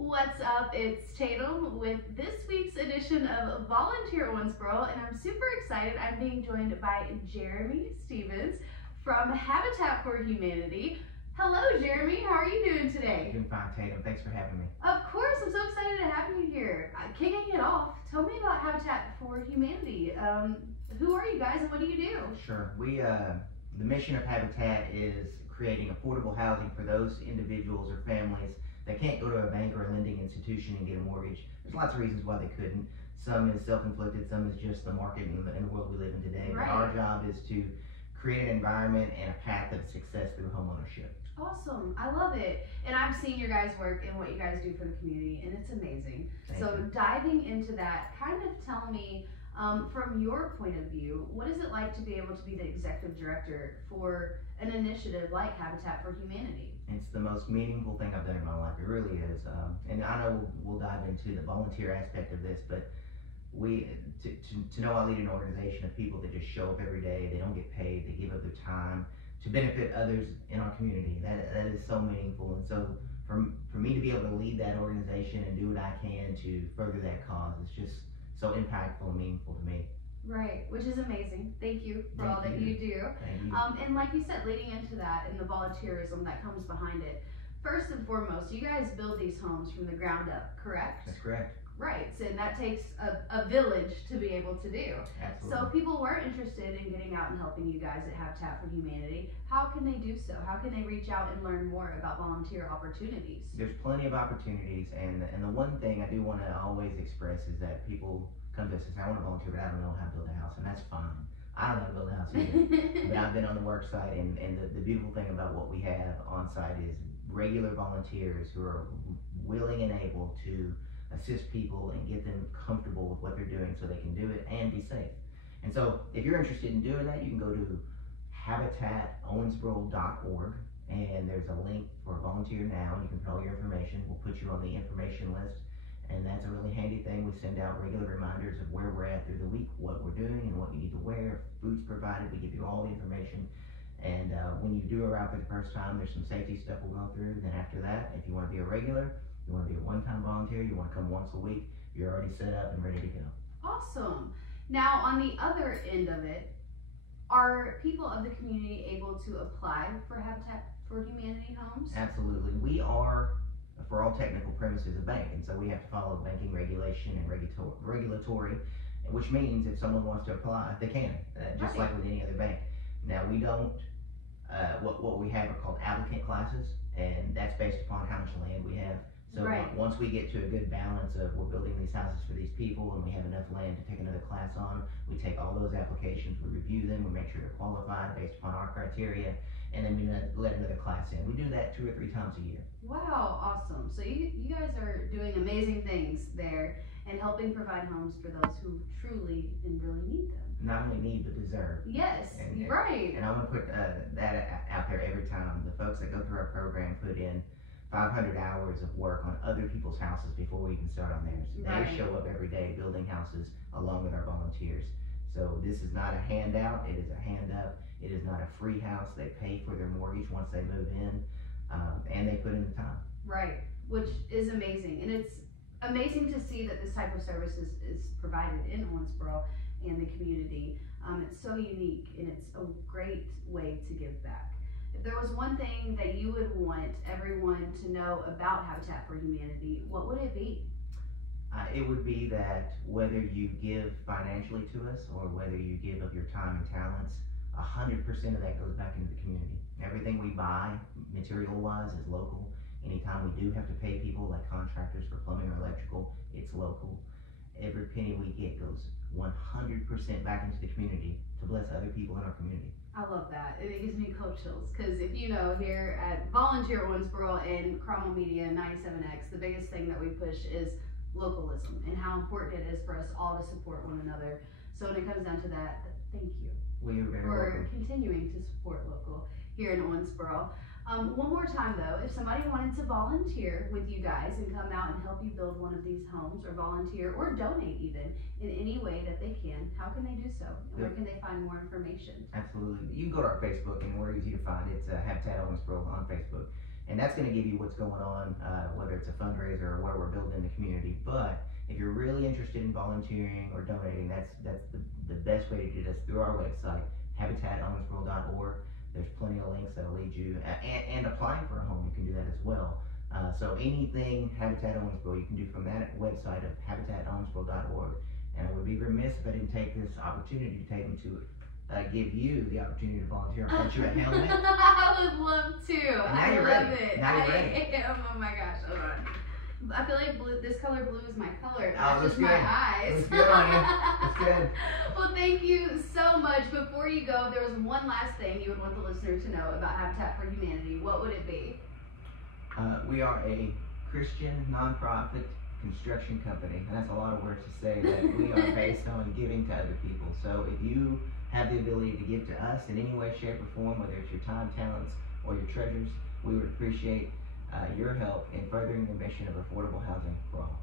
What's up? It's Tatum with this week's edition of Volunteer Owensboro, and I'm super excited. I'm being joined by Jeremy Stevens from Habitat for Humanity. Hello, Jeremy. How are you doing today? Doing fine, Tatum. Thanks for having me. Of course. I'm so excited to have you here. Kicking it off, tell me about Habitat for Humanity. Who are you guys and what do you do? Sure. The mission of Habitat is creating affordable housing for those individuals or families that can't go to a bank or a lending institution and get a mortgage. There's lots of reasons why they couldn't. Some is self-inflicted, some is just the market and the world we live in today. Right. But our job is to create an environment and a path of success through homeownership. Awesome. I love it. And I've seen your guys' work and what you guys do for the community, and it's amazing. Thank you. Diving into that, kind of tell me, from your point of view, what is it like to be able to be the executive director for an initiative like Habitat for Humanity? It's the most meaningful thing I've done in my life. It really is. And I know we'll dive into the volunteer aspect of this, but to know I lead an organization of people that just show up every day, they don't get paid, they give up their time to benefit others in our community. That is so meaningful. And so for me to be able to lead that organization and do what I can to further that cause, it's just so impactful and meaningful to me. Right, which is amazing. Thank you for all that you do. Thank you. And like you said, leading into that and the volunteerism that comes behind it, first and foremost, you guys build these homes from the ground up, correct? That's correct. Right, and that takes a village to be able to do. Absolutely. So if people were interested in getting out and helping you guys at Habitat for Humanity, how can they do so? How can they reach out and learn more about volunteer opportunities? There's plenty of opportunities, and the one thing I do want to always express is that people come to us and say, I want to volunteer, but I don't know how to build a house, and that's fine. I don't know how to build a house either, but I've been on the work site, and the beautiful thing about what we have on site is regular volunteers who are willing and able to assist people and get them comfortable with what they're doing so they can do it and be safe. And so if you're interested in doing that, you can go to habitatowensboro.org, and there's a link for volunteer now, and you can put all your information. We'll put you on the information list, and that's a really handy thing. We send out regular reminders of where we're at through the week, what we're doing and what you need to wear. Food's provided. We give you all the information. And when you do arrive for the first time, there's some safety stuff we'll go through. Then after that, if you want to be a regular, you want to be a one-time volunteer, you want to come once a week, you're already set up and ready to go. Awesome. Now, on the other end of it, are people of the community able to apply for Habitat for Humanity homes? Absolutely. We are, for all technical premises, a bank, and so we have to follow banking regulation and regulatory, which means if someone wants to apply, they can, just like with any other bank. Now, we don't, what we have are called applicant classes, and that's based upon how much land we have. So once we get to a good balance of we're building these houses for these people and we have enough land to take another class on, we take all those applications, we review them, we make sure they're qualified based upon our criteria, and then we let another class in. We do that 2 or 3 times a year. Wow, awesome. So you guys are doing amazing things there and helping provide homes for those who truly and really need them. Not only need, but deserve. Yes, right. And I want to put that out there every time. The folks that go through our program put in 500 hours of work on other people's houses before we even start on theirs. They show up every day building houses along with our volunteers. So this is not a handout, it is a hand up. It is not a free house. They pay for their mortgage once they move in, and they put in the time. Right, which is amazing. And it's amazing to see that this type of service is provided in Owensboro and the community. It's so unique, and it's a great way to give back. If there was one thing that you would want everyone to know about Habitat for Humanity, what would it be? It would be that whether you give financially to us or whether you give of your time and talents, 100% of that goes back into the community. Everything we buy, material-wise, is local. Anytime we do have to pay people, like contractors for plumbing or electrical, it's local. Every penny we get goes 100% back into the community to bless other people in our community. I love that. It gives me cold chills because if you know, here at Volunteer Owensboro and Cromwell Media 97X, the biggest thing that we push is localism and how important it is for us all to support one another. So when it comes down to that, thank you for continuing to support local here in Owensboro. One more time though, if somebody wanted to volunteer with you guys and come out and help you build one of these homes, or volunteer or donate even in any way that they can, how can they do so? And where can they find more information? Absolutely. You can go to our Facebook and we're easy to find. It's Habitat Owensboro on Facebook. And that's going to give you what's going on, whether it's a fundraiser or what we're building in the community. But if you're really interested in volunteering or donating, that's the best way to get us through our website, habitatowensboro.org. There's plenty of links that'll lead you, and applying for a home, you can do that as well. So anything Habitat Owensboro, you can do from that website of habitatowensboro.org. And I would be remiss if I didn't take this opportunity to give you the opportunity to volunteer and put you a helmet. I would love to. I love it. Now you're ready. Oh my gosh, hold on. I feel like blue, this color blue is my color. Oh, That's just my eyes. Looks good on you. That's good. Well, thank you so much. Before you go, if there was one last thing you would want the listeners to know about Habitat for Humanity, what would it be? We are a Christian nonprofit construction company, and that's a lot of words to say that we are based on giving to other people. So if you have the ability to give to us in any way, shape, or form, whether it's your time, talents, or your treasures, we would appreciate your help in furthering the mission of affordable housing for all.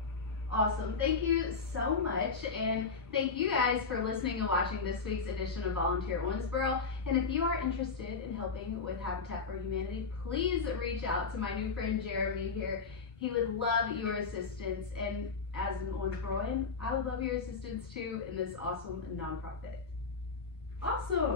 Awesome. Thank you so much, and thank you guys for listening and watching this week's edition of Volunteer Owensboro. And if you are interested in helping with Habitat for Humanity, please reach out to my new friend Jeremy here. He would love your assistance, and as an Owensboroan, I would love your assistance too in this awesome nonprofit. Awesome.